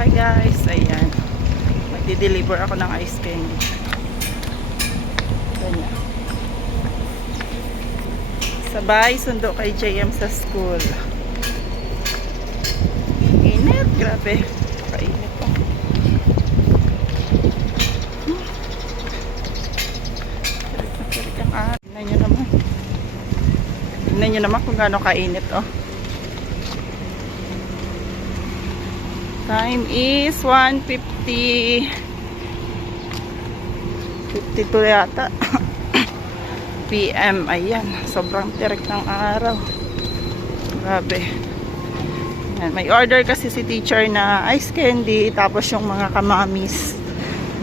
Hi guys, ayan. Magdi-deliver ako ng ice candy. Ganyan. Sabay, sundo kay JM sa school. Init, grabe. Kainit pa. Tignan nyo naman. Tignan nyo naman kung gaano kainit, oh. Time is 1.50. 52 yata. PM. Ayan. Sobrang tirik ng araw. Grabe. Ayan. May order kasi si teacher na ice candy. Tapos yung mga kamamis.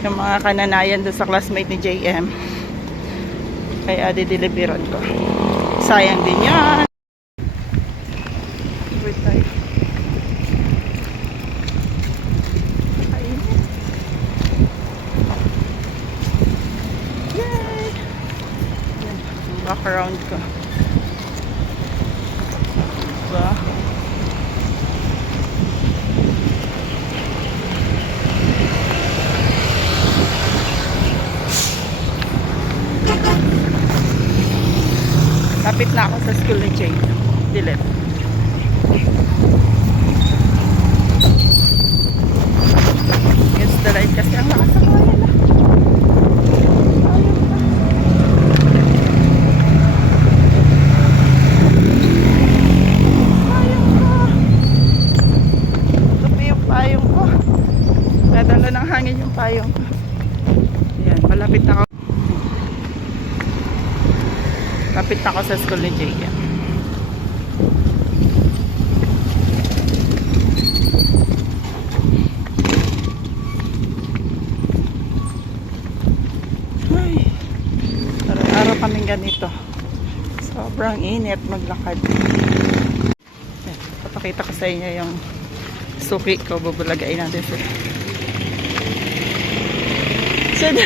Yung mga kananayan doon sa classmate ni JM. Kaya dideliveran ko. Sayang din yan. Wait tayo. Kainit. Yay! Yan, yung background ko. Diba? Lapit na ako sa school ni Jane. Dilit. Against the light kasi ang lakas ng bayan ah. Ayun na. Payong ko. Tupi yung payong ko. Dadala ng hangin yung payong. Ayan, malapit ako. Lapit ako sa school ni. Ay, araw-araw kaming ganito. Sobrang init maglakad. Papakita ko sa inyo yung suki ko. Bubulagain natin sila. Sada!